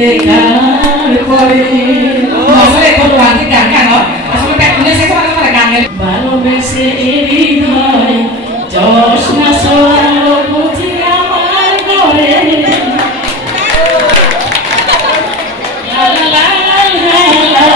দেখার পরে আসলে কোন রোমান্টিক গান গানো আসলে ব্যাকগ্রাউন্ডে শেষ হওয়ার পরে গান গাই ভালোবেসে হৃদয় জোছনা সোয়ালো বুঝি আমার ঘরে লা লা লা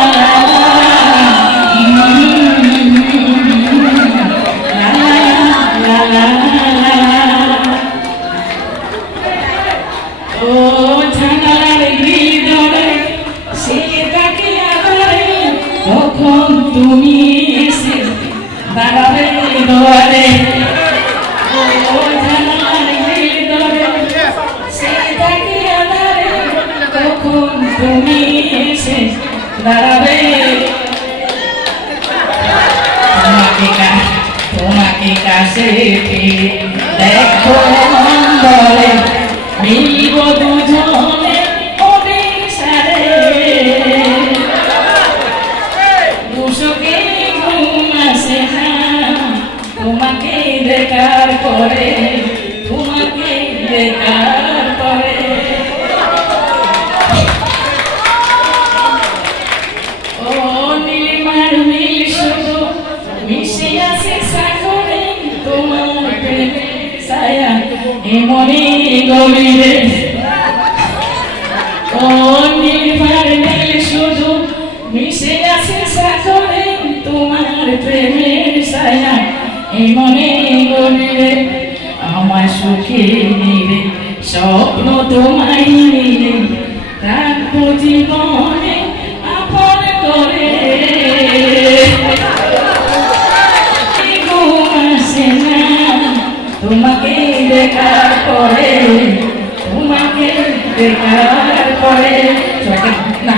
তুমি এসে দাঁড়াবে দোয়ারে ও জানার হৃদয়ে সেটাকে আধারে তখন তুমি এসে দাঁড়াবে তোমাকে কাছে দেখো অন্তরে মিলব দুজনে অভিসারে তোমাকে দেখার পরে তোমাকে দেখার পরে ও নীলিমার নীল শুধু মিশে আছে সাগরে তোমার প্রেমের ছায়া এমনি গভীরে ও নীলিমার নীল শুধু মিশে আছে সাগরে তোমার প্রেমের ছায়া মনে গভীরে আমার সুখে নিরে স্বপ্ন তোমায় নিরে রাখবো জীবনে আপন করে ঘুম আসে না তোমাকে দেখার পরে তোমাকে দেখার পরে না